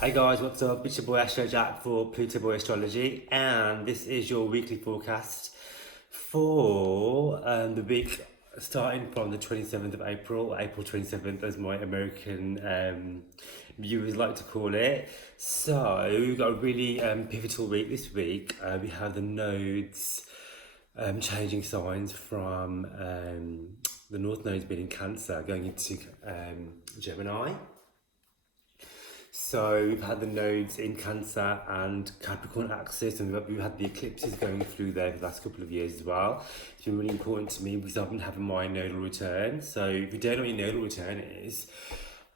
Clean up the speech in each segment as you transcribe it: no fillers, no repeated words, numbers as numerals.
Hey guys, what's up? It's your boy Astro Jack for Pluto Boy Astrology, and this is your weekly forecast for the week starting from the 27th of April, April 27th, as my American viewers like to call it. So, we've got a really pivotal week this week. We have the nodes changing signs from the North Node's being in Cancer going into Gemini. So we've had the nodes in Cancer and Capricorn axis, and we've had the eclipses going through there for the last couple of years as well. It's been really important to me because I've been having my nodal return. So if you don't know what your nodal return is,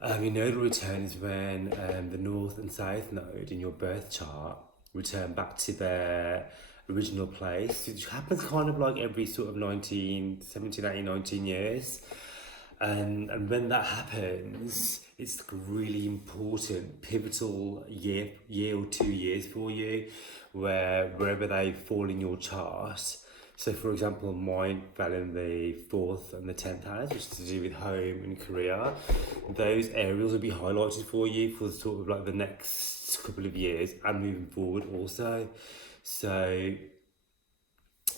your nodal return is when the North and South node in your birth chart return back to their original place. It happens kind of like every sort of 17, 18, 19 years. And when that happens, it's like a really important, pivotal year or 2 years for you, wherever they fall in your chart. So, for example, mine fell in the 4th and the 10th house, which is to do with home and career. Those areas will be highlighted for you for sort of like the next couple of years and moving forward also. So,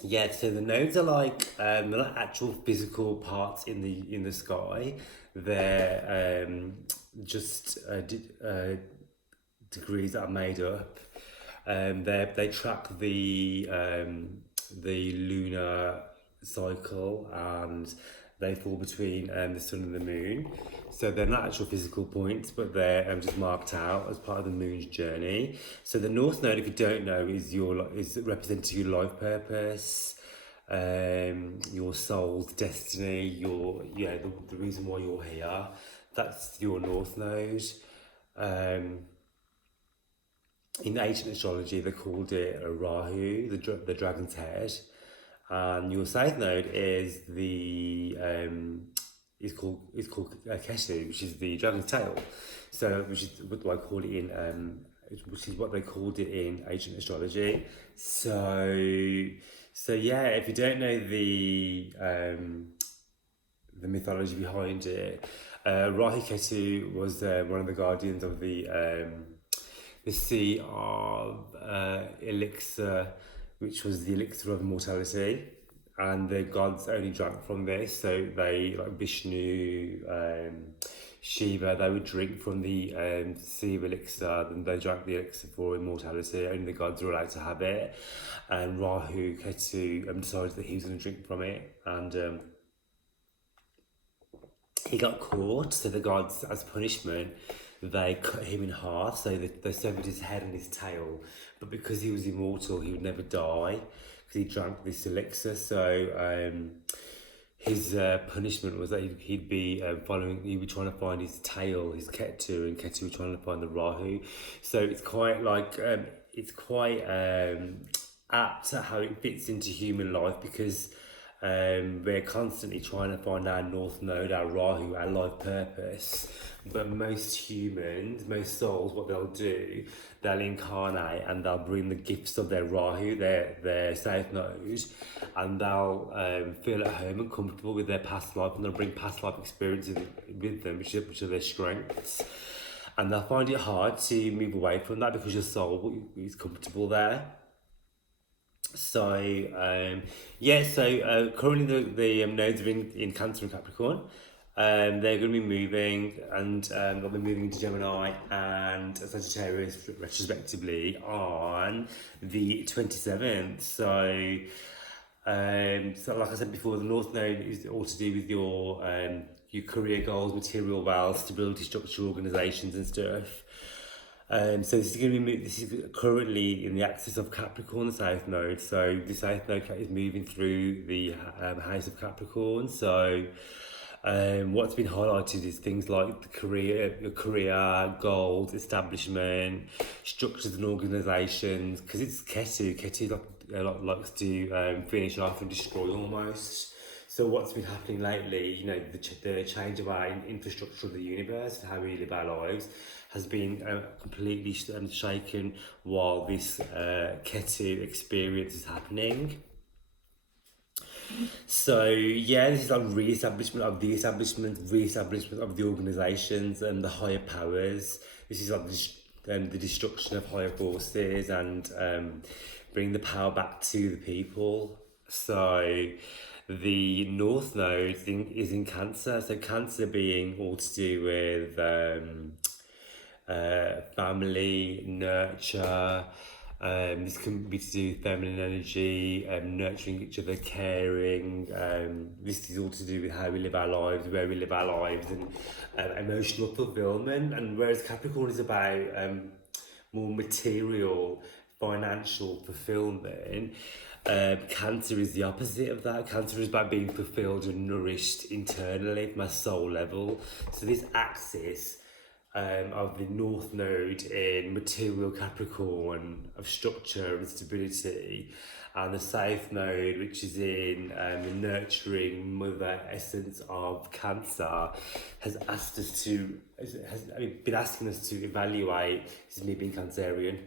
yeah, so the nodes are like they're not actual physical parts in the sky. They're just degrees that are made up. They track the lunar cycle, and they fall between the sun and the moon. So they're not actual physical points, but they're just marked out as part of the moon's journey. So the North Node, if you don't know, is representing your life purpose, your soul's destiny, the reason why you're here. That's your North Node. In ancient astrology, they called it a Rahu, the dragon's head, and your South Node is called Ketu, which is the dragon's tail. So, which is what they called it in ancient astrology. So yeah, if you don't know the mythology behind it, Rahu Ketu was one of the guardians of the sea of elixir, which was the elixir of immortality, and the gods only drank from this. So they, like Vishnu, Shiva, they would drink from the sea of elixir, and they drank the elixir for immortality. Only the gods were allowed to have it, and Rahu Ketu decided that he was going to drink from it, and he got caught. So the gods, as punishment, they cut him in half. So they severed his head and his tail, but because he was immortal, he would never die because he drank this elixir. So his punishment was that he'd be trying to find his tail, his Ketu, and Ketu was trying to find the Rahu. So it's quite like apt at how it fits into human life, because we're constantly trying to find our North Node, our Rahu, our life purpose. But most humans, most souls, what they'll do, they'll incarnate and they'll bring the gifts of their Rahu, their South Node, and they'll feel at home and comfortable with their past life, and they'll bring past life experiences with them, which are their strengths. And they'll find it hard to move away from that because your soul is comfortable there. So currently the nodes are in Cancer and Capricorn. They're going to be moving, and they'll be moving into Gemini and Sagittarius retrospectively on the 27th. So like I said before, the North Node is all to do with your career goals, material wealth, stability, structure, organisations and stuff. So this is currently in the axis of Capricorn, the South Node. So the South Node is moving through the house of Capricorn. So what's been highlighted is things like the career goals, establishment, structures and organisations. Because it's Ketu. Ketu likes to finish off and destroy almost. So what's been happening lately, the change of our infrastructure of the universe, how we live our lives, has been completely shaken while this Ketu experience is happening. So yeah, this is like re-establishment of the establishment, re-establishment of the organisations and the higher powers. This is like the destruction of higher forces and bring the power back to the people. So the North Node is in Cancer. So Cancer being all to do with family, nurture. This can be to do with feminine energy, nurturing each other, caring. This is all to do with how we live our lives, where we live our lives, and emotional fulfillment. And whereas Capricorn is about more material, financial fulfillment, Cancer is the opposite of that. Cancer is about being fulfilled and nourished internally from a soul level. So this axis of the North Node in material Capricorn, of structure and stability, and the South Node, which is in the nurturing mother essence of Cancer, has asked us to, been asking us to evaluate, this is me being Cancerian,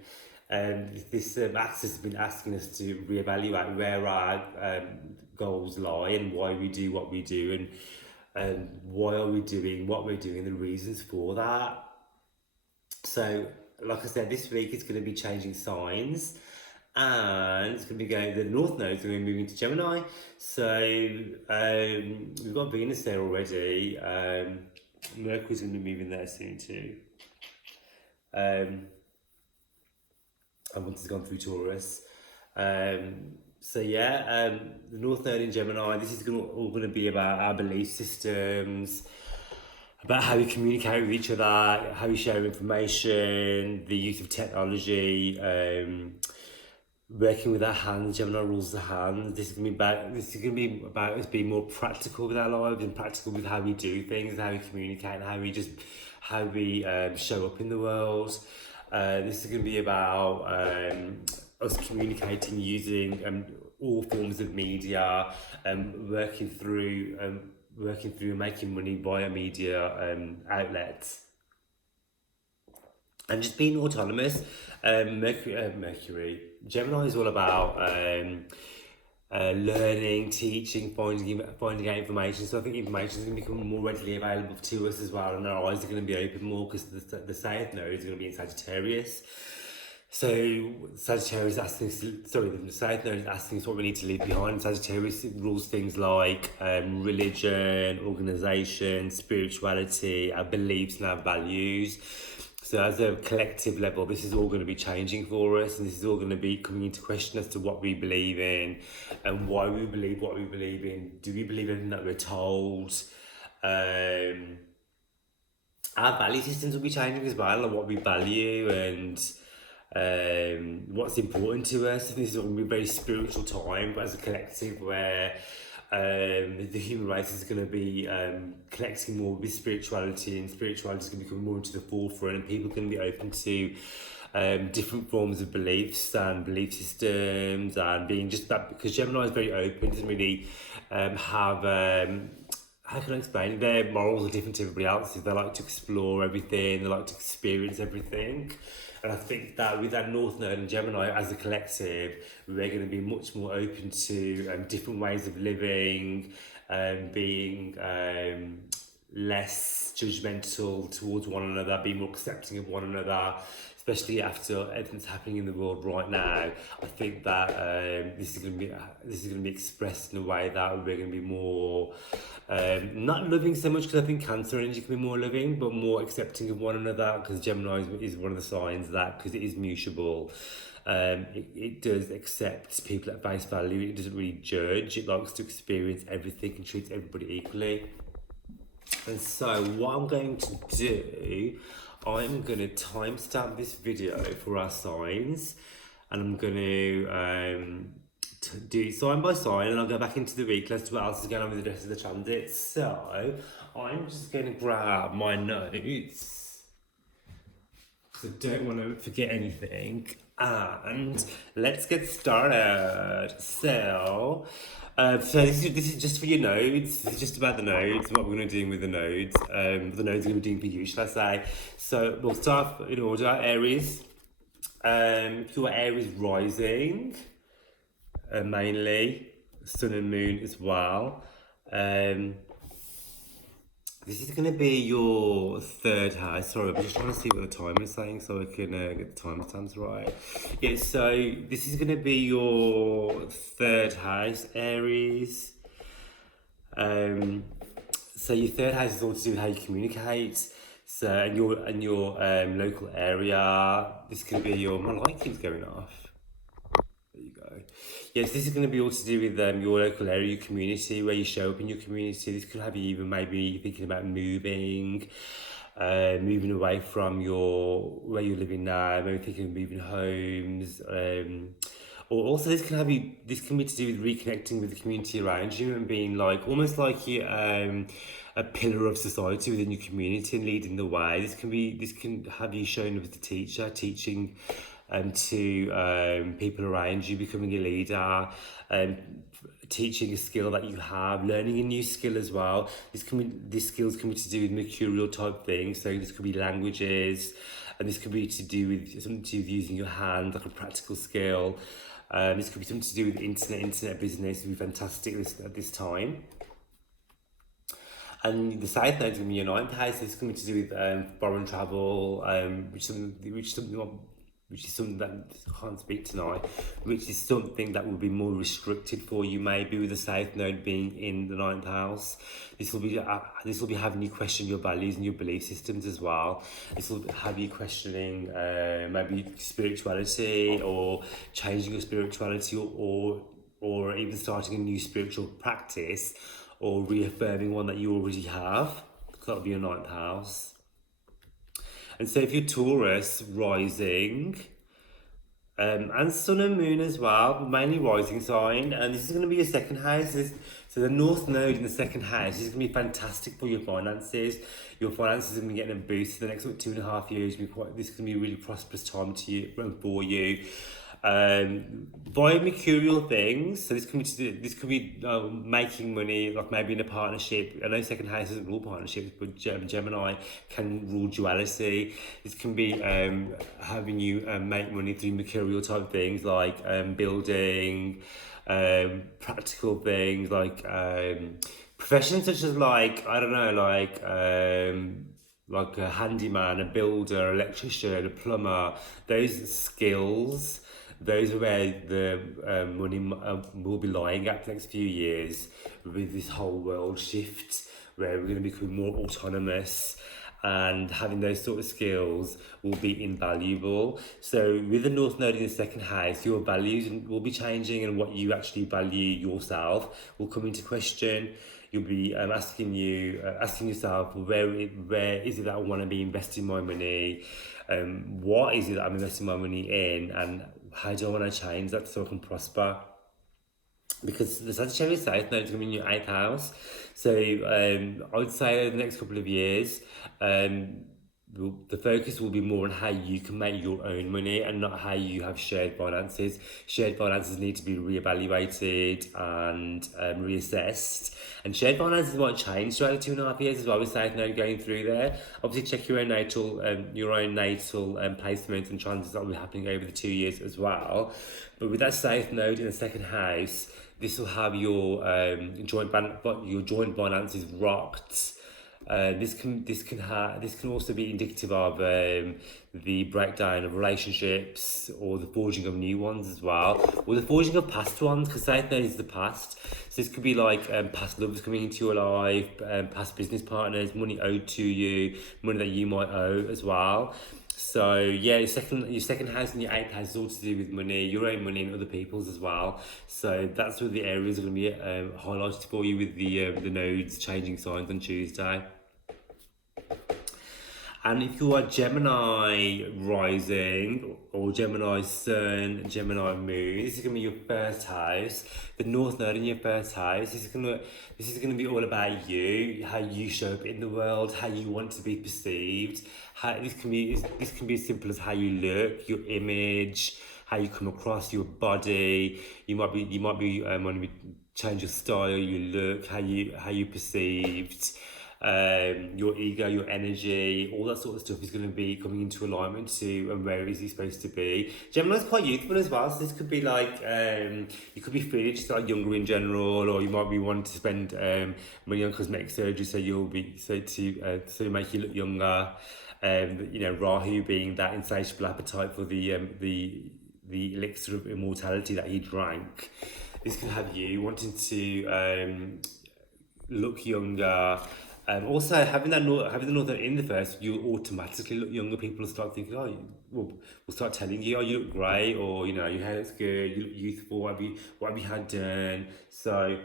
this axis has been asking us to reevaluate where our goals lie and why we do what we do, and why are we doing what we're doing, the reasons for that. So, like I said, this week it's going to be changing signs, and it's going to be going, the North Node is going to be moving to Gemini. So, we've got Venus there already. Mercury's going to be moving there soon too. And once it's gone through Taurus. So yeah, the North Node in Gemini, this is all going to be about our belief systems, about how we communicate with each other, how we share information, the use of technology, working with our hands. Gemini rules the hands. This is going to be about us being more practical with our lives and practical with how we do things, how we communicate, and how we show up in the world. This is going to be about us communicating using all forms of media, working through and making money via media outlets, and just being autonomous. Mercury, Gemini is all about learning, teaching, finding out information. So I think information is going to become more readily available to us as well, and our eyes are going to be open more because the South Node is going to be in Sagittarius. So Sagittarius is asking us, the South Node is asking us what we need to leave behind. Sagittarius rules things like religion, organisation, spirituality, our beliefs and our values. So as a collective level, this is all going to be changing for us, and this is all going to be coming into question as to what we believe in and why we believe what we believe in. Do we believe everything that we're told? Our value systems will be changing as well, and what we value and what's important to us. This is going to be a very spiritual time, but as a collective where the human race is going to be connecting more with spirituality, and spirituality is going to become more into the forefront, and people can be open to different forms of beliefs and belief systems, and being just that, because Gemini is very open, doesn't really have how can I explain it? Their morals are different to everybody else's. They like to explore everything, they like to experience everything. And I think that with that North Node and Gemini as a collective, we're going to be much more open to different ways of living, being less judgmental towards one another, being more accepting of one another, especially after everything's happening in the world right now. I think that this is going to be expressed in a way that we're going to be more not loving so much, because I think Cancer energy can be more loving, but more accepting of one another, because Gemini is one of the signs that, because it is mutable, it does accept people at face value. It doesn't really judge. It likes to experience everything and treats everybody equally. And so what I'm going to do, I'm going to timestamp this video for our signs, and I'm going to do it sign by sign, and I'll go back into the week. Let's see what else is going on with the rest of the transit. So I'm just going to grab my notes because I don't want to forget anything, and let's get started. So this is just for your nodes. This is just about the nodes, what we're going to do with the nodes. The nodes are going to be doing for you, shall I say. So we'll start in order. Aries. If you're Aries rising, mainly, Sun and Moon as well. This is going to be your third house. Sorry, I'm just trying to see what the timer is saying so I can get the timestamps right. Yeah, so this is going to be your third house, Aries. So your third house is all to do with how you communicate. So and your local area. This can be your, my lighting's going off. There you go. Yes, this is going to be all to do with your local area, your community, where you show up in your community. This could have you even maybe thinking about moving, moving away from your where you're living now, maybe thinking of moving homes. Or also this can be to do with reconnecting with the community around you and being like almost like you a pillar of society within your community and leading the way. This can have you showing up as a teacher, teaching to people around you, becoming a leader, teaching a skill that you have, learning a new skill as well. These skills can be to do with mercurial type things. So this could be languages, and this could be to do with something to do with using your hand, like a practical skill. This could be something to do with internet business. It would be fantastic at this time. And the south node is going to be your ninth house. This is going to do with foreign travel, which is something that I can't speak tonight, which is something that will be more restricted for you, maybe with the south node being in the ninth house. This will be having you question your values and your belief systems as well. This will have you questioning maybe spirituality or changing your spirituality or even starting a new spiritual practice or reaffirming one that you already have. That'll be your ninth house. And so if you're Taurus rising, and sun and moon as well, mainly rising sign, and this is going to be your second house. So the north node in the second house is going to be fantastic for your finances. Your finances are going to be getting a boost for the next 2.5 years. This is going to be a really prosperous time for you. Via mercurial things, so this could be making money, like maybe in a partnership. I know second house doesn't rule partnerships, but Gemini can rule duality. This can be having you make money through mercurial type things like building, practical things like professions such as like I don't know, like a handyman, a builder, electrician, a plumber. Those skills. Those are where the money will be lying at the next few years with this whole world shift where we're going to become more autonomous, and having those sort of skills will be invaluable. So with the North Node in the second house, your values will be changing and what you actually value yourself will come into question. You'll be asking yourself, where is it that I want to be investing my money? What is it that I'm investing my money in, and how do I want to change that so I can prosper? Because the Sagittarius South Node is going to be in your 8th house. So I would say the next couple of years, the focus will be more on how you can make your own money and not how you have shared finances. Shared finances need to be reevaluated and reassessed. And shared finances might change throughout the 2.5 years as well with South Node going through there. Obviously check your own natal placements and transits that will be happening over the 2 years as well. But with that South Node in the second house, this will have your joint finances rocked. This can also be indicative of the breakdown of relationships or the forging of new ones as well, or the forging of past ones, because South Node is the past. So this could be like past lovers coming into your life, past business partners, money owed to you, money that you might owe as well. So yeah, your second house and your 8th house is all to do with money, your own money and other people's as well. So that's where the areas are going to be highlighted for you with the nodes changing signs on Tuesday. And if you are Gemini rising or Gemini sun, Gemini moon, this is going to be your first house. The North Node in your first house. This is going to be all about you, how you show up in the world, how you want to be perceived. This can be as simple as how you look, your image, how you come across, your body. You might be wanting to change your style, your look, how you perceived. your ego, your energy, all that sort of stuff is going to be coming into alignment to and where is he supposed to be. Gemini's quite youthful as well, so this could be like you could be feeling just like younger in general, or you might be wanting to spend money on cosmetic surgery, so you'll be so make you look younger. You know, Rahu being that insatiable appetite for the elixir of immortality that he drank. This can have you wanting to look younger. Also, having the northern in the first, you automatically look younger. People will start thinking, oh, will start telling you, oh, you look great, or you know, your hair looks good, you look youthful. What have you had done? So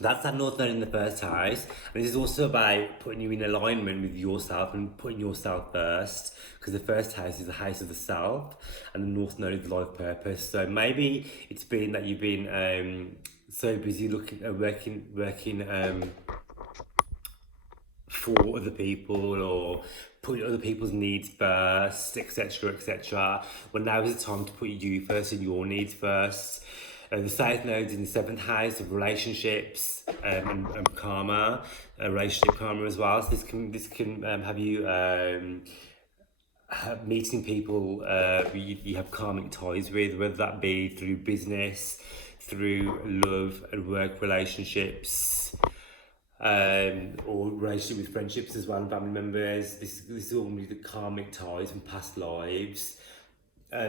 that's that north node in the first house, and this is also about putting you in alignment with yourself and putting yourself first, because the first house is the house of the self, and the north node is the life purpose. So maybe it's been that you've been so busy working for other people, or putting other people's needs first, etc., etc. Well, now is the time to put you first and your needs first. The South Node's in the 7th house of relationships and karma, relationship karma as well. So this can have you meeting people you have karmic ties with, whether that be through business, through love and work relationships, or relationship with friendships as well, and family members. This is all the karmic ties from past lives.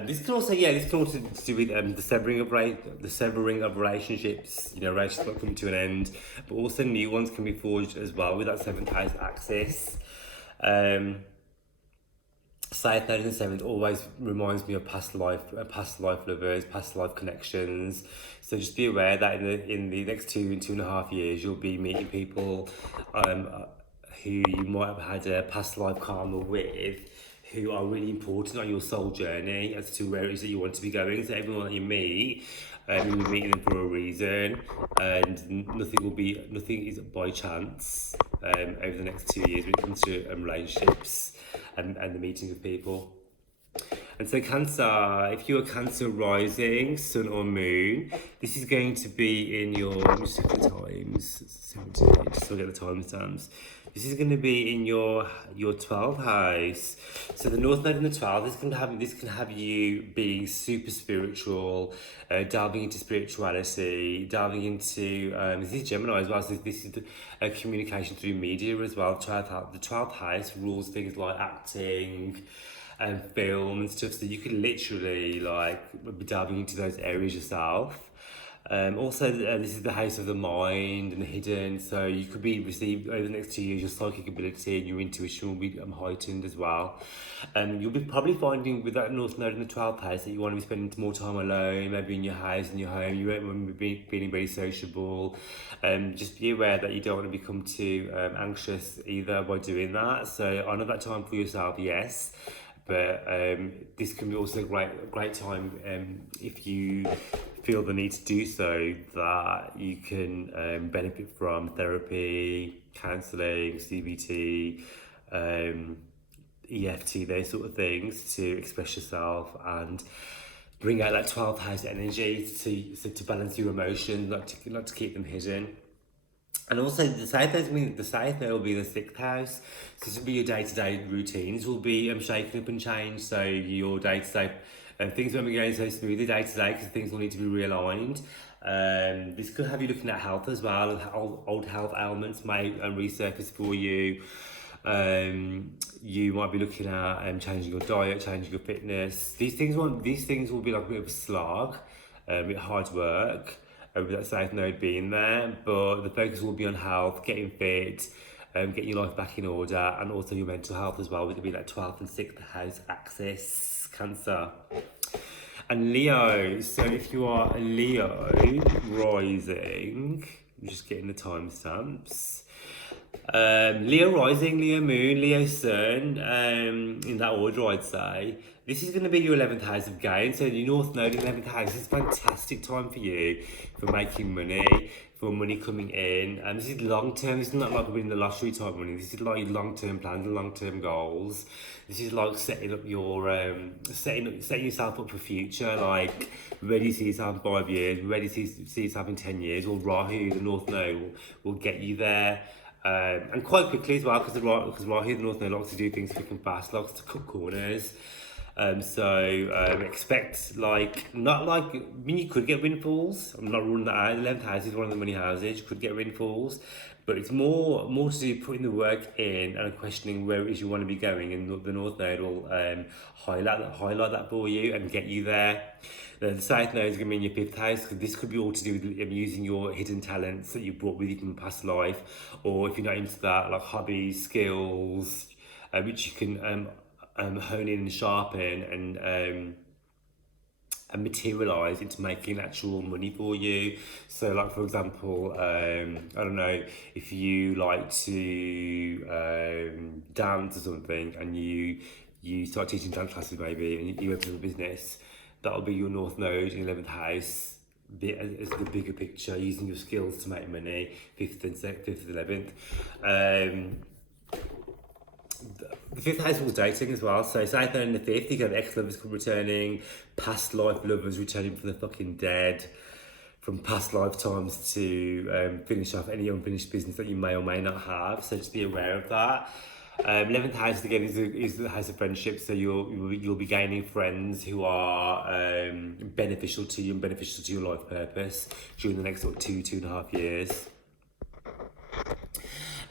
This can also do with the severing of relationships. You know, relationships will come to an end, but also new ones can be forged as well with that 7th house axis. South Node in the 7th always reminds me of past life lovers, past life connections. So just be aware that in the next 2.5 years, you'll be meeting people who you might have had a past life karma with, who are really important on your soul journey as to where it is that you want to be going. So everyone that you meet, you'll be meeting them for a reason, and nothing is by chance over the next 2 years when it comes to relationships and the meeting of people. And so Cancer, if you're Cancer rising, Sun or Moon, this is going to be in your, let me just check the times, 17, just so I get the timestamps. This is going to be in your 12th house. So the North Node in the 12th, this can have you being super spiritual, delving into spirituality, delving into, this is Gemini as well, so this is the communication through media as well. The 12th house rules things like acting and film and stuff, so you could literally like be diving into those areas yourself. Also, this is the house of the mind and the hidden, so you could be received over the next 2 years. Your psychic ability and your intuition will be heightened as well. You'll be probably finding with that North Node in the 12th house that you want to be spending more time alone, maybe in your house, in your home. You won't want to be feeling very sociable. Just be aware that you don't want to become too anxious either by doing that. So honour that time for yourself, yes. But this can be also a great time if you feel the need to do so, that you can benefit from therapy, counselling, CBT, EFT, those sort of things, to express yourself and bring out that 12th house energy to balance your emotions, not to keep them hidden. And also the South Node will be the 6th house. So this will be your day-to-day routines will be shaken up and changed. So your day-to-day things won't be going so smoothly day-to-day because things will need to be realigned. This could have you looking at health as well. Old health ailments may resurface for you. You might be looking at changing your diet, changing your fitness. These things will be like a bit of a slog, a bit hard work, with that South Node being there, but the focus will be on health, getting fit, getting your life back in order, and also your mental health as well, with it being that 12th and 6th house axis, Cancer. And Leo, so if you are a Leo rising, I'm just getting the timestamps. Leo rising, Leo moon, Leo sun, in that order I'd say. This is going to be your 11th house of gain, so your North Node in 11th house is a fantastic time for you for making money, for money coming in, and this is long term. This is not like winning the lottery type money. This is like long term plans and long term goals. This is like setting up your setting yourself up for future, like ready to see yourself in 5 years, ready to see yourself in 10 years. Or Rahu, the North Node, will get you there. And quite quickly as well, because right here in the North Node likes to do things quick and fast, likes to cut corners. Expect not like, I mean, you could get windfalls. I'm not ruling that out. The 11th house is one of the money houses. You could get windfalls, but it's more to do putting the work in and questioning where it is you want to be going, and the North Node will highlight that for you and get you there. The South Node is going to be in your 5th house, because this could be all to do with using your hidden talents that you brought with you from past life, or if you're not into that, like hobbies, skills, which you can hone in and sharpen and materialize into making actual money for you. So like, for example, I don't know, if you like to dance or something, and you start teaching dance classes maybe, and you open a business, that'll be your North Node in 11th house as the bigger picture, using your skills to make money, 5th and 11th. The 5th house was dating as well, so South Node in the 5th, you have ex-lovers returning, past life lovers returning from the fucking dead, from past lifetimes, to finish off any unfinished business that you may or may not have, so just be aware of that. 11th house again is the house of friendship, so you'll be gaining friends who are beneficial to you and beneficial to your life purpose during the next sort of 2.5 years.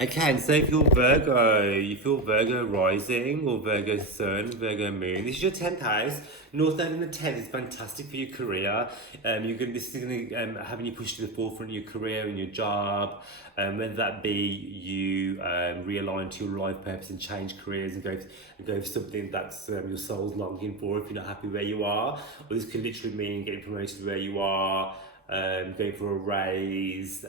Okay, and so if you're Virgo, you feel Virgo rising or Virgo sun, Virgo moon, this is your 10th house. North Node in the 10th is fantastic for your career. This is going to having you push to the forefront of your career and your job, whether that be you realign to your life purpose and change careers and go for something that's your soul's longing for if you're not happy where you are. Or this could literally mean getting promoted where you are, going for a raise,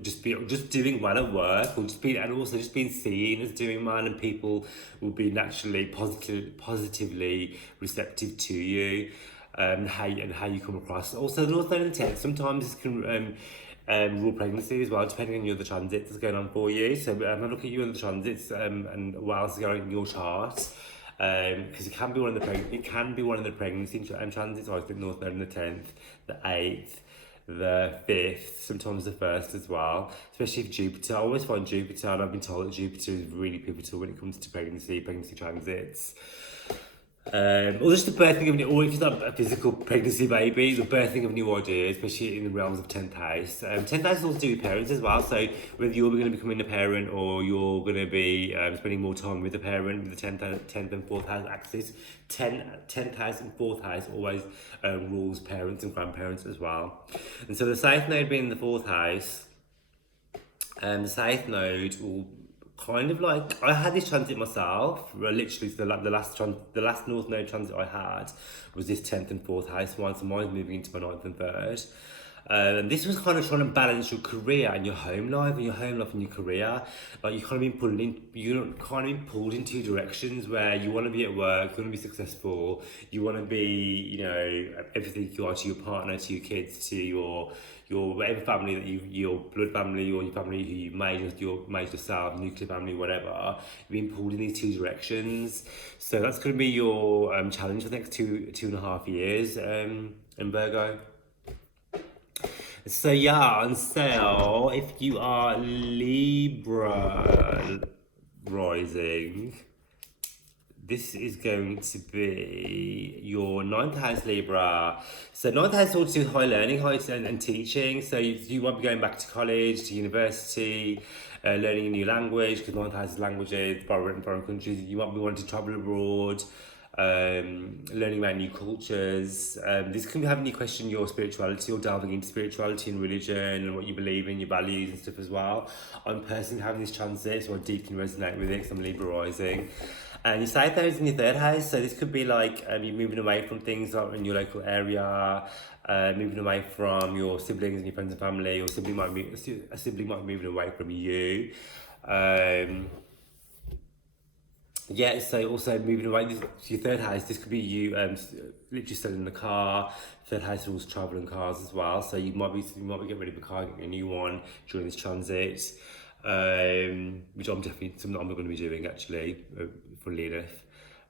just doing well at work, or just being seen as doing well, and people will be naturally positively receptive to you, and how you come across. Also, the North Node and 10th, sometimes this can rule pregnancy as well, depending on your other transits that's going on for you. So I'm gonna look at you on the transits and what else is going on in your chart. Because it can be one of the pregnancy transits. I think North Node in the 10th, the 8th, the 5th, sometimes the 1st as well, especially if Jupiter. I always find Jupiter, and I've been told that Jupiter is really pivotal when it comes to pregnancy transits. Or just the birthing of new, or if it's not a physical pregnancy baby, the birthing of new ideas, especially in the realms of 10th house. 10th house is also to do with parents as well, so whether you're going to be becoming a parent or you're going to be spending more time with the parent, with the 10th and 4th house axis, 10th house and 4th house always rules parents and grandparents as well. And so the South Node being in the 4th house, the South Node will kind of like, I had this transit myself, literally the last North Node transit I had was this 10th and 4th house one, so mine's moving into my 9th and 3rd. And this was kind of trying to balance your career and your home life, and your career. Like you're kind of being pulled in two directions, where you want to be at work, you want to be successful, you want to be, everything you are to your partner, to your kids, to your whatever family that your blood family or your family who you've made yourself, nuclear family, whatever. You're being pulled in these two directions. So that's going to be your challenge for the next 2.5 years, in Virgo. So yeah, and so if you are Libra rising, this is going to be your 9th house, Libra. So 9th house also to do with high learning, and teaching. So you might be going back to college, to university, learning a new language, because 9th house is languages, foreign countries. You might be wanting to travel abroad, learning about new cultures. This can be having you question your spirituality, or delving into spirituality and religion and what you believe in, your values and stuff as well. I'm personally having this transit, so I deeply resonate with it because I'm Libra rising. And your South Node is in your 3rd house, so this could be like you're moving away from things like in your local area, moving away from your siblings and your friends and family, or a sibling might be moving away from you. Yeah, so also moving away to your 3rd house, this could be you literally selling the car. 3rd house rules travel and cars as well, so you might be getting rid of a car, getting a new one during this transit, which I'm definitely going to be doing actually, funnily enough.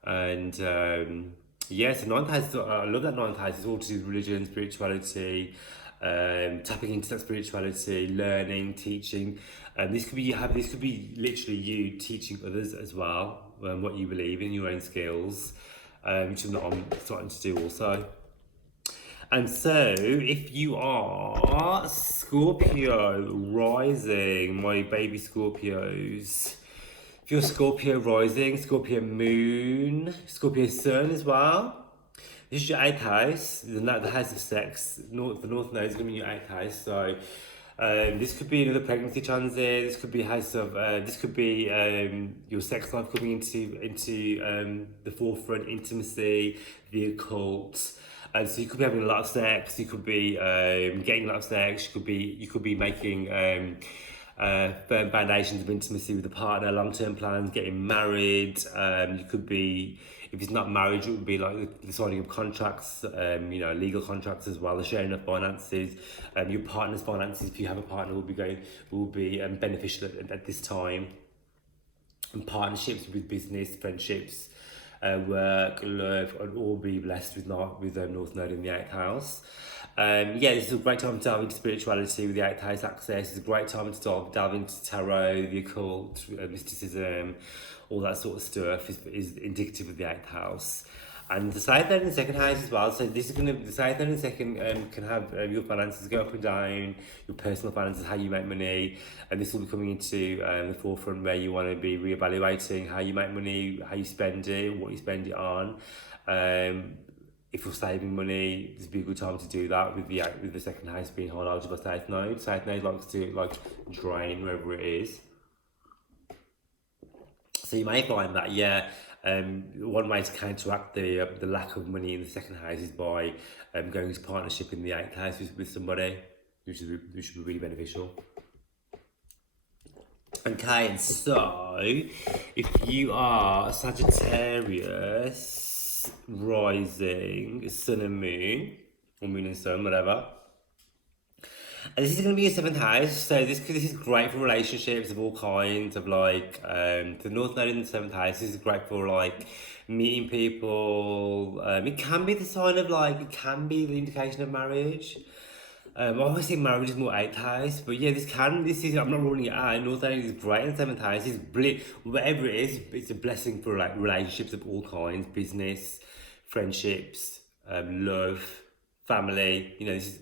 And yeah, so 9th house, I love that 9th house. It's all to do with religion, spirituality, tapping into that spirituality, learning, teaching. This could be literally you teaching others as well, what you believe in, your own skills, which is what I'm starting to do also. And so, if you are Scorpio rising, my baby Scorpios, if you're Scorpio rising, Scorpio moon, Scorpio sun as well, this is your 8th house, the house of sex. The North Node is going to be your 8th house. So this could be another pregnancy transit. This could be a house of. This could be your sex life coming into the forefront, intimacy, the occult. So you could be having a lot of sex. You could be getting a lot of sex. You could be making firm foundations of intimacy with a partner, long-term plans, getting married. You could be, if it's not marriage, it would be like the signing of contracts, legal contracts as well, the sharing of finances. Your partner's finances, if you have a partner, will be beneficial at this time. And partnerships with business, friendships, work, love, and all be blessed with North Node in the 8th house. This is a great time to delve into spirituality with the 8th house access. It's a great time to delve into tarot, the occult, mysticism, all that sort of stuff is indicative of the 8th house. And the South Node in the 2nd house as well. So the South Node in the 2nd can have your finances go up and down, your personal finances, how you make money, and this will be coming into the forefront where you want to be reevaluating how you make money, how you spend it, what you spend it on. If you're saving money, this would be a good time to do that with the 2nd house being highlighted by South Node. South Node likes to drain wherever it is. So you may find that one way to counteract the lack of money in the 2nd house is by going into partnership in the 8th house with somebody, which should be really beneficial. Okay, and so if you are Sagittarius rising, sun and moon, or moon and sun, whatever. And this is going to be your 7th house, so this is great for relationships of all kinds, of the North Node in the 7th house. This is great for meeting people. It can be the sign of it can be the indication of marriage. I always think marriage is more 8th house, but yeah, I'm not ruling it out. North Node is great in the 7th house. Whatever it is, it's a blessing for relationships of all kinds, business, friendships, love, family.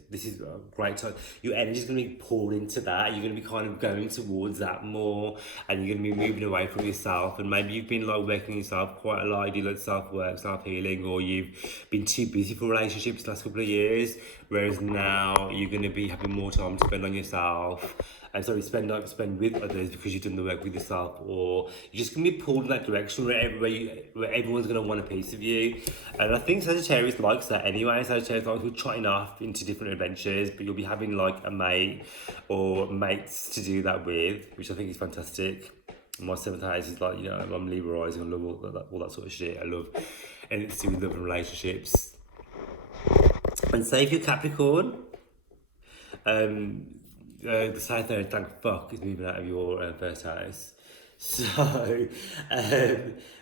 This is a great time. Your energy is going to be poured into that. You're going to be kind of going towards that more, and you're going to be moving away from yourself. And maybe you've been working on yourself quite a lot. You do self-work, self-healing, or you've been too busy for relationships the last couple of years. Whereas now you're going to be having more time to spend on yourself, and spend with others because you've done the work with yourself, or you're just going to be pulled in that direction where everyone's going to want a piece of you. And I think Sagittarius likes that anyway. Sagittarius likes trotting off into different adventures, but you'll be having a mate or mates to do that with, which I think is fantastic. My 7th house is I'm Libra rising. I love all that sort of shit. I love anything to do with love and relationships. And say if you're Capricorn, the South Node, thank fuck, is moving out of your 1st house. So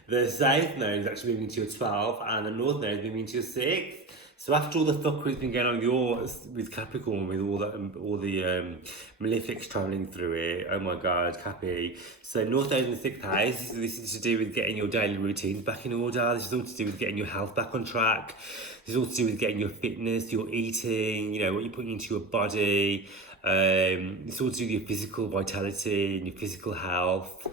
the South Node is actually moving to your 12th, and the North Node is moving to your 6th. So after all the fuckery's been going on with Capricorn, with all the malefics travelling through it, oh my god, Cappy. So North Node in the 6th house, this is to do with getting your daily routines back in order. This is all to do with getting your health back on track. This is all to do with getting your fitness, your eating, what you're putting into your body. It's all to do with your physical vitality and your physical health.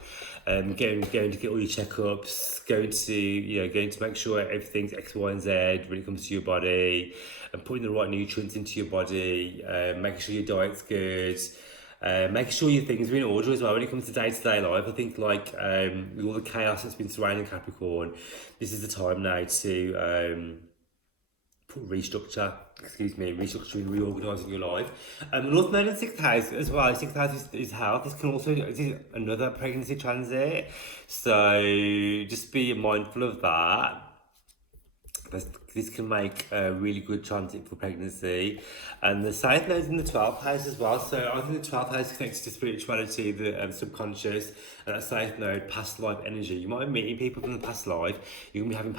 Going to get all your checkups, going to make sure everything's X, Y, and Z when it comes to your body, and putting the right nutrients into your body, making sure your diet's good, making sure your things are in order as well when it comes to day-to-day life. I think with all the chaos that's been surrounding Capricorn, this is the time now to restructuring, reorganising your life. North Node in 6th house as well. 6th house is health. This is another pregnancy transit, so just be mindful of that. this can make a really good transit for pregnancy. And the South Node's in the 12th house as well. So I think the 12th house is connected to spirituality, the subconscious, and that South Node, past life energy. You might be meeting people from the past life. You're going to be having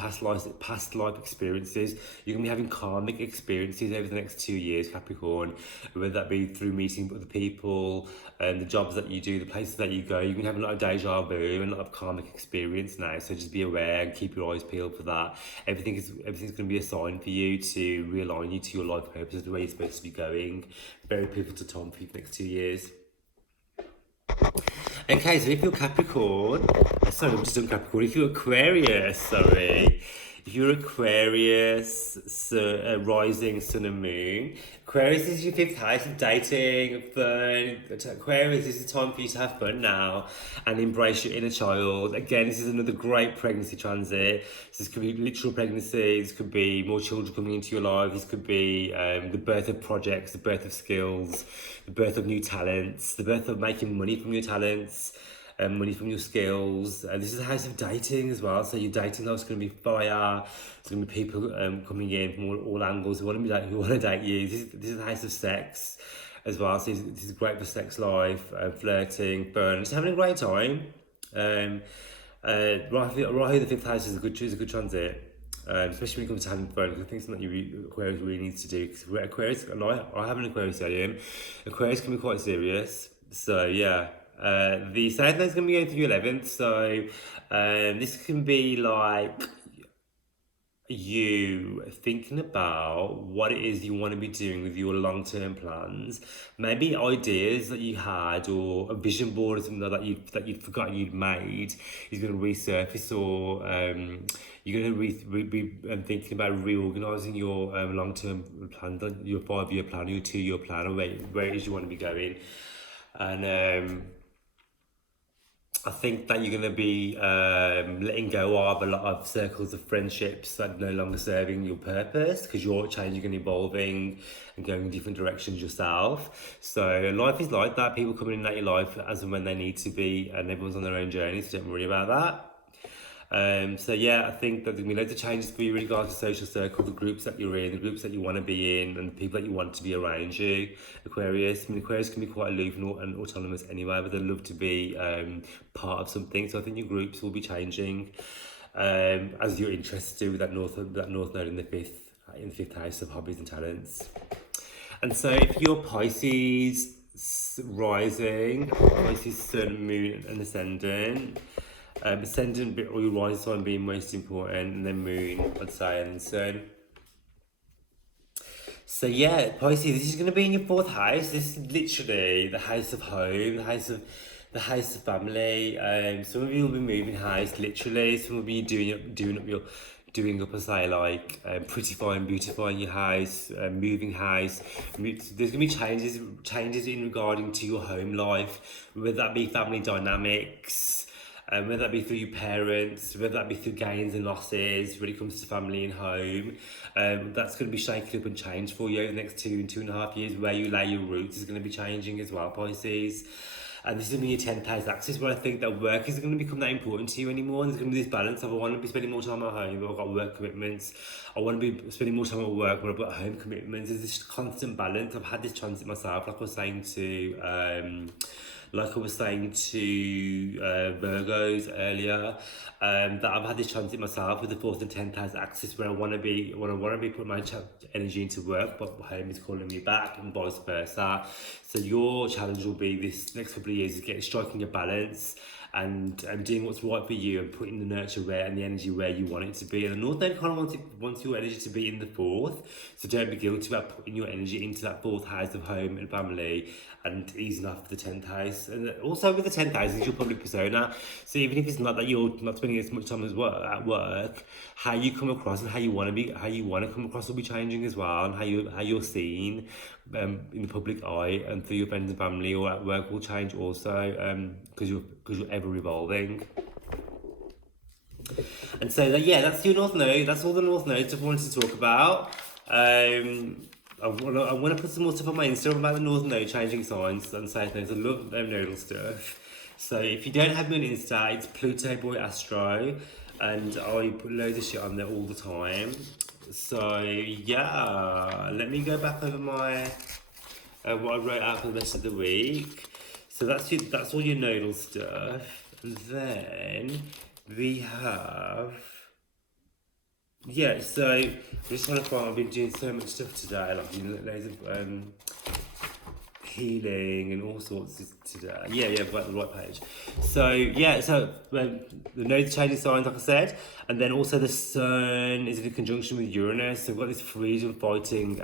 past life experiences. You're going to be having karmic experiences over the next 2 years, Capricorn, whether that be through meeting other people, the jobs that you do, the places that you go. You can have a lot of deja vu and a lot of karmic experience now. So just be aware and keep your eyes peeled for that. Everything's going to be a sign for you to realign you to your life purpose, the way you're supposed to be going. Very pivotal time for you for the next 2 years. Okay, so if you're Capricorn, sorry, I'm just on Capricorn. If you're Aquarius, if you're Aquarius, so, rising sun and moon, Aquarius is your 5th house of dating, fun. Aquarius is the time for you to have fun now and embrace your inner child. Again, this is another great pregnancy transit. So this could be literal pregnancy, this could be more children coming into your life, this could be the birth of projects, the birth of skills, the birth of new talents, the birth of making money from your talents. Money from your skills. This is a house of dating as well, so your dating life's going to be fire. There's going to be people coming in from all angles who want to date you. This is a house of sex as well, so this is great for sex life, flirting, fun, just having a great time. Right here, the 5th house is a good transit. Especially when it comes to having fun, because I think it's something Aquarius really needs to do. Because Aquarius, I have an Aquarius stadium. Aquarius can be quite serious, so yeah. The South Node is going to be going through your 11th, so this can be like you thinking about what it is you want to be doing with your long-term plans, maybe ideas that you had, or a vision board or something that you'd forgotten you'd made is going to resurface, or you're going to be thinking about reorganizing your long-term plan, your 5-year plan, your 2-year plan, or where it is you want to be going. And I think that you're going to be letting go of a lot of circles of friendships that are no longer serving your purpose, because you're changing and evolving and going in different directions yourself. So life is like that. People coming in at your life as and when they need to be, and everyone's on their own journey, so don't worry about that. So yeah, I think that there's going to be loads of changes for you in regards to social circle, the groups that you're in, the groups that you want to be in, and the people that you want to be around you. Aquarius, Aquarius can be quite aloof and autonomous anyway, but they love to be part of something. So I think your groups will be changing as your interests do with that north node in the 5th house of hobbies and talents. And so if you're Pisces rising, Pisces sun, moon, and ascendant. Ascendant or your rising sign being most important, and then moon, I'd say, and sun. So yeah, Pisces, this is going to be in your 4th house. This is literally the house of home, the house of family. Some of you will be moving house, literally. Some of you doing up, I say, like prettifying, beautifying your house, moving house. There's gonna be changes in regarding to your home life, whether that be family dynamics. Whether that be through your parents, whether that be through gains and losses when it comes to family and home, that's going to be shaken up and changed for you over the next 2.5 years. Where you lay your roots is going to be changing as well, Pisces. And this is going to be your 10th house axis, where I think that work isn't going to become that important to you anymore. And there's going to be this balance of, I want to be spending more time at home, but I've got work commitments. I want to be spending more time at work, but I've got home commitments. There's this constant balance. I've had this transit myself, like I was saying to Virgos earlier, that I've had this transit myself with the 4th and 10th house axis, where I want to be putting my energy into work, but home is calling me back, and vice versa. So your challenge will be this next couple of years is striking a balance and doing what's right for you, and putting the nurture where and the energy where you want it to be. And the North Node kind of wants your energy to be in the 4th, so don't be guilty about putting your energy into that 4th house of home and family, and easing off the 10th house. And also with the 10th house is your public persona. So even if it's not that you're not spending as much time at work, how you come across and how you want to come across will be changing as well, and how you're seen in the public eye and through your friends and family or at work will change also, because you're ever evolving. And so that's your North Node. That's all the North Nodes I wanted to talk about. I want to put some more stuff on my Instagram about the North Node changing signs and South Nodes. I love nodal stuff. So if you don't have me on Insta, it's Pluto Boy Astro, and I put loads of shit on there all the time. So yeah, let me go back over my what I wrote out for the rest of the week. So that's all your nodal stuff, and then we have So I'm just trying to find. I've been doing so much stuff today, like doing loads of healing and all sorts today. I've got the right page. The nodes changing signs, like I said, and then also the sun is in conjunction with Uranus. So we've got this freedom fighting.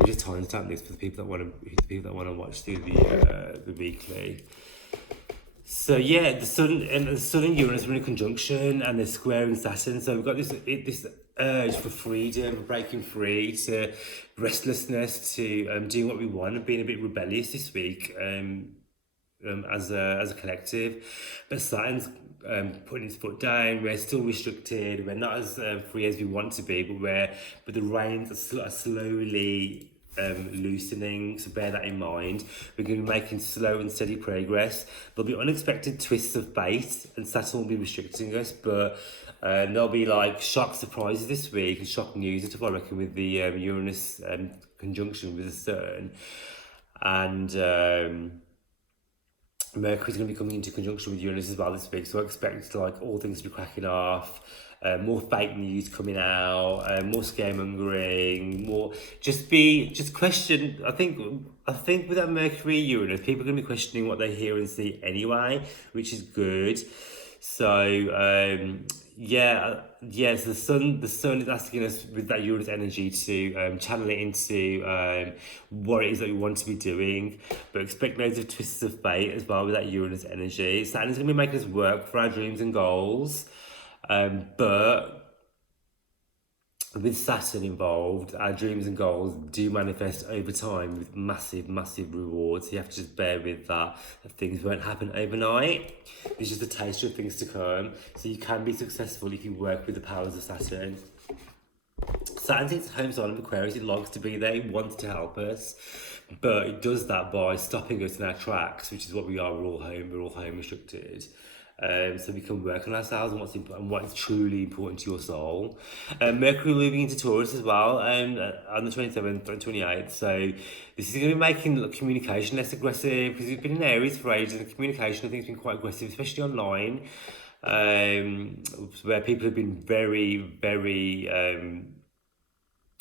We just timestamp this for the people that want to watch through the weekly. So the sun and Uranus are in a conjunction, and they're squaring Saturn. So we've got this urge for freedom, breaking free, to restlessness, to doing what we want, and being a bit rebellious this week, as a collective. But Saturn's putting its foot down. We're still restricted. We're not as free as we want to be, but the reins are slowly loosening, so bear that in mind. We're going to be making slow and steady progress. There'll be unexpected twists of fate, and Saturn will be restricting us, but there'll be like shock surprises this week and shock news and stuff, I reckon, with the Uranus conjunction with the Sun. And Mercury's going to be coming into conjunction with Uranus as well this week, so I expect like all things to be cracking off. More fake news coming out, more scaremongering, more just question. I think with that Mercury Uranus, people are going to be questioning what they hear and see anyway, which is good. So so the sun is asking us with that Uranus energy to channel it into what it is that we want to be doing, but expect loads of twists of fate as well with that Uranus energy. Saturn is going to be making us work for our dreams and goals. But with Saturn involved, our dreams and goals do manifest over time with massive, massive rewards. You have to just bear with that things won't happen overnight. It's just a taste of things to come. So you can be successful if you work with the powers of Saturn. Saturn's its home sign of Aquarius. It loves to be there. It wants to help us, but it does that by stopping us in our tracks, which is what we are. We're all home restricted. So we can work on ourselves and what is truly important to your soul. Mercury moving into Taurus as well on the 27th and 28th. So this is going to be making communication less aggressive, because we've been in Aries for ages, and communication I think has been quite aggressive, especially online, where people have been very, very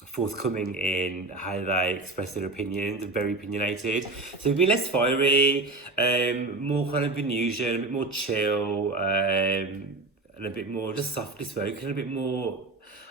forthcoming in how they express their opinions, very opinionated. So it'll be less fiery, more kind of Venusian, a bit more chill, and a bit more just softly spoken, a bit more,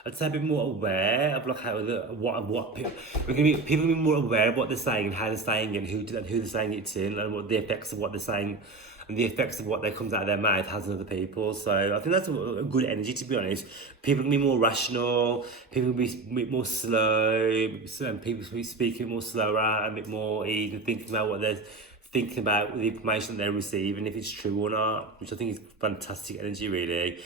I'd say a bit more aware of like how people will be more aware of what they're saying and how they're saying it, and who they're saying it to, and what the effects of what they're saying and the effects of what that comes out of their mouth has on other people. So I think that's a good energy, to be honest. People can be more rational, people can be more slow, people can be speaking more slower, a bit more even thinking about what they're thinking about with the information that they're receiving, if it's true or not, which I think is fantastic energy, really.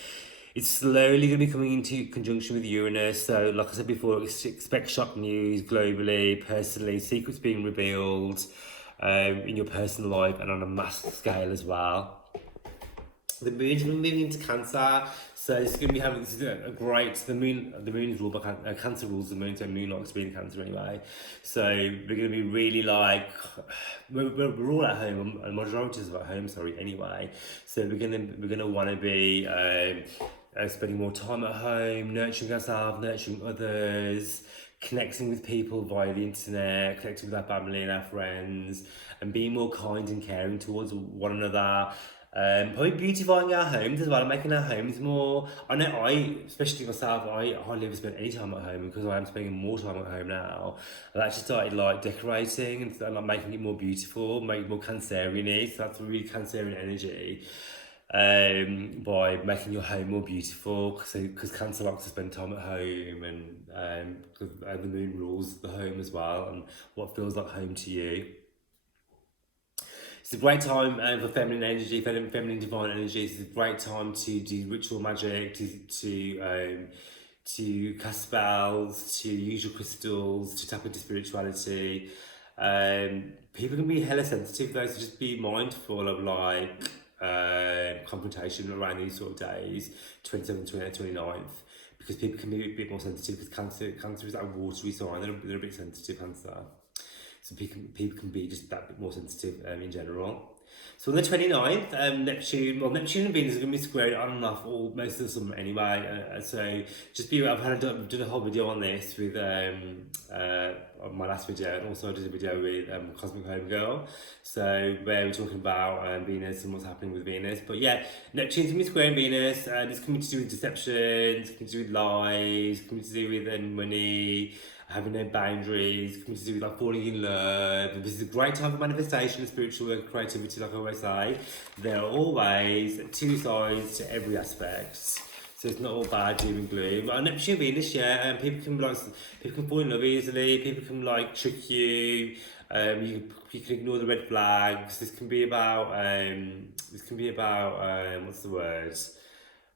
It's slowly going to be coming into conjunction with Uranus. So like I said before, expect shock news globally, personally, secrets being revealed, in your personal life and on a mass scale as well. The moon's going to be moving into Cancer, so this is going to be having a great. The moon is ruled by Cancer rules the moon, so moon likes to be in Cancer anyway. So we're going to be really like we're all at home, and majority is at home. Anyway. So we're gonna want to be spending more time at home, nurturing ourselves, nurturing others, connecting with people via the internet, connecting with our family and our friends, and being more kind and caring towards one another. Probably beautifying our homes as well, and making our homes more. I know especially myself, I hardly ever spend any time at home, because I am spending more time at home now. I've actually started like decorating and like making it more beautiful, making it more Cancerian-y, so that's a really Cancerian energy. By making your home more beautiful, because Cancer likes to spend time at home, and the moon rules the home as well, and what feels like home to you. It's a great time for feminine energy, feminine divine energy. It's a great time to do ritual magic, to cast spells, to use your crystals, to tap into spirituality. People can be hella sensitive though, so just be mindful of like confrontation around these sort of days, 27th, 28th, 29th. because people can be a bit more sensitive, because Cancer is that watery sign, they're a bit sensitive, Cancer. So people can be just that bit more sensitive in general. So on the 29th, Neptune and Venus are going to be squared on and off most of the summer anyway. So just be aware, I've done a whole video on this with on my last video, and also I did a video with Cosmic Home Girl. So where we're talking about Venus and what's happening with Venus. But yeah, Neptune's going to be squaring Venus, and it's coming to do with deception, it's coming to do with lies, it's coming to do with money, having no boundaries, coming to do with like falling in love. This is a great time for manifestation, spiritual work, creativity, like I always say. There are always two sides to every aspect. So it's not all bad, doom and gloom. On Neptune Venus, yeah, people can fall in love easily, people can like trick you, you can ignore the red flags. This can be about what's the word?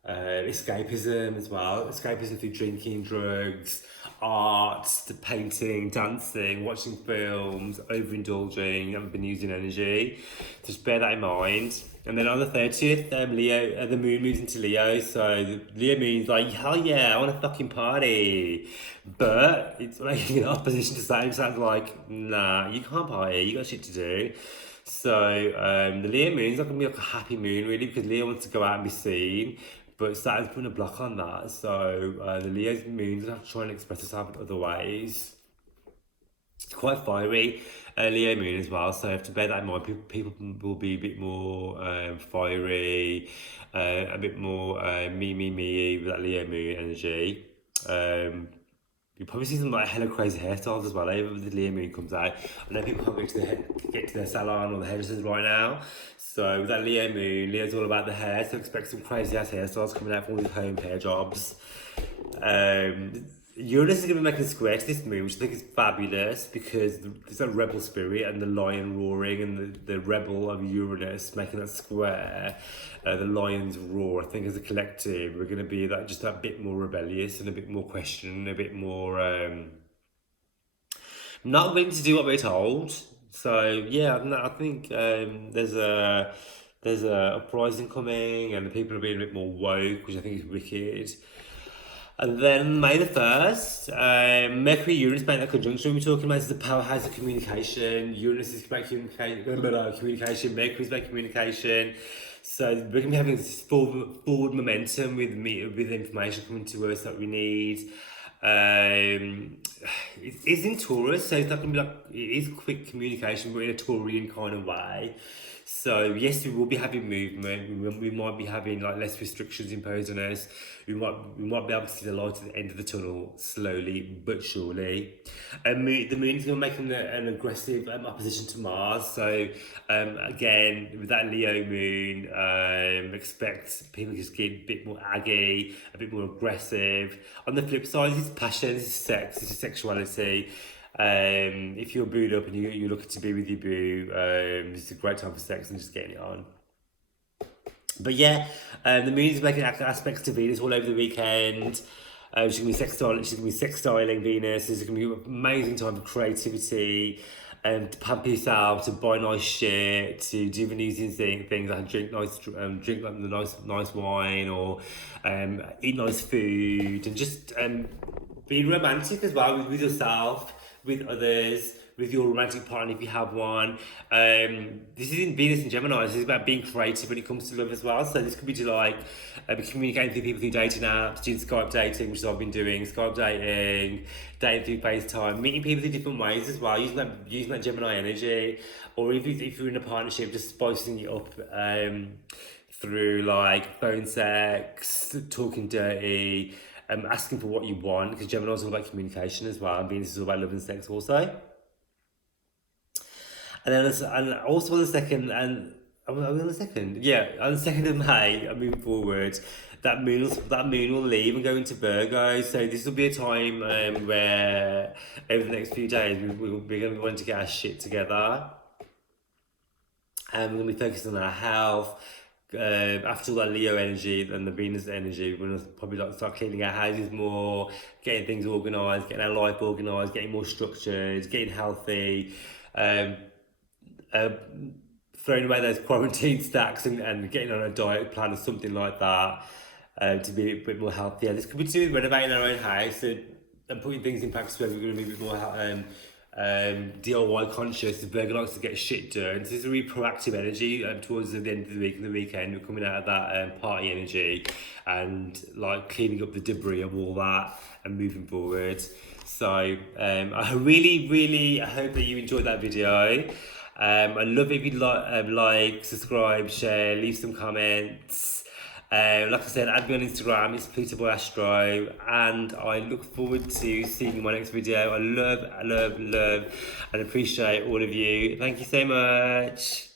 Escapism as well. Escapism through drinking, drugs, art, the painting, dancing, watching films, overindulging, haven't been using energy. Just bear that in mind. And then on the 30th, Leo, the moon moves into Leo, so the Leo moon's like, hell yeah, I want to fucking party. But it's making an opposition to Saturn, sounds like, nah, you can't party, you got shit to do. So the Leo moon's not going to be like a happy moon, really, because Leo wants to go out and be seen. But Saturn's putting a block on that, so the Leo's moon's gonna have to try and express itself in other ways. It's quite fiery, Leo moon as well, so you have to bear that in mind. People will be a bit more fiery, a bit more me with that Leo moon energy. You probably see some like hella crazy hairstyles as well, when the Leo moon comes out. I know people can't get to their salon or the hairdressers right now. So with that Leo moon, Leo's all about the hair, so expect some crazy ass hairstyles coming out from all these home hair jobs. Uranus is going to be making a square to this moon, which I think is fabulous, because there's that rebel spirit and the lion roaring, and the rebel of Uranus making that square, the lions roar. I think as a collective we're going to be just that bit more rebellious and a bit more questioning, a bit more not willing to do what we're told. So yeah, I think there's a uprising coming, and the people are being a bit more woke, which I think is wicked. And then May the 1st, Mercury Uranus make that conjunction. We're talking about is the powerhouse of communication. Uranus is about communication, Mercury is about communication. So we're going to be having this forward momentum with information coming to us that we need. It's in Taurus, so it's not going to be like, it is quick communication, but in a Taurian kind of way. So yes, we will be having movement. We might be having like less restrictions imposed on us. We might be able to see the light at the end of the tunnel slowly but surely. The moon is going to make an aggressive opposition to Mars. So again, with that Leo moon, expect people to get a bit more aggy, a bit more aggressive. On the flip side, this is passion, this is sex, this is sexuality. If you're booed up and you're looking to be with your boo, this is a great time for sex and just getting it on. But yeah, the moon is making aspects to Venus all over the weekend. She's going to be sextiling Venus. This is going to be an amazing time for creativity, to pamper yourself, to buy nice shit, to do Venusian things like drink like the nice wine, or eat nice food, and just be romantic as well with yourself, with others, with your romantic partner if you have one. This is in Venus and Gemini. This is about being creative when it comes to love as well. So this could be to like communicating with people through dating apps, doing Skype dating, which is what I've been doing, Skype dating through FaceTime, meeting people in different ways as well, using that Gemini energy. Or if you're in a partnership, just spicing it up through like phone sex, talking dirty, asking for what you want, because Gemini is all about communication as well, and Venus is all about love and sex also. And then also on the second, and are we on the second? Yeah, on the 2nd of May, moving forward, that moon will leave and go into Virgo. So this will be a time where over the next few days we're going to want to get our shit together. And we're going to be focused on our health. After all that Leo energy and the Venus energy, we're going to probably like start cleaning our houses more, getting things organised, getting our life organised, getting more structured, getting healthy, throwing away those quarantine stacks and getting on a diet plan or something like that. to be a bit more healthier. This could be to do with renovating our own house and putting things in practice where we're going to be a bit more DIY conscious. Virgo likes to get shit done. So this is a really proactive energy towards the end of the week and the weekend. We're coming out of that party energy and like cleaning up the debris of all that and moving forward. So I really hope that you enjoyed that video. I love it if you like, subscribe, share, leave some comments. Like I said, add me on Instagram, it's Peter Boy Astro, and I look forward to seeing you in my next video. I love and appreciate all of you. Thank you so much.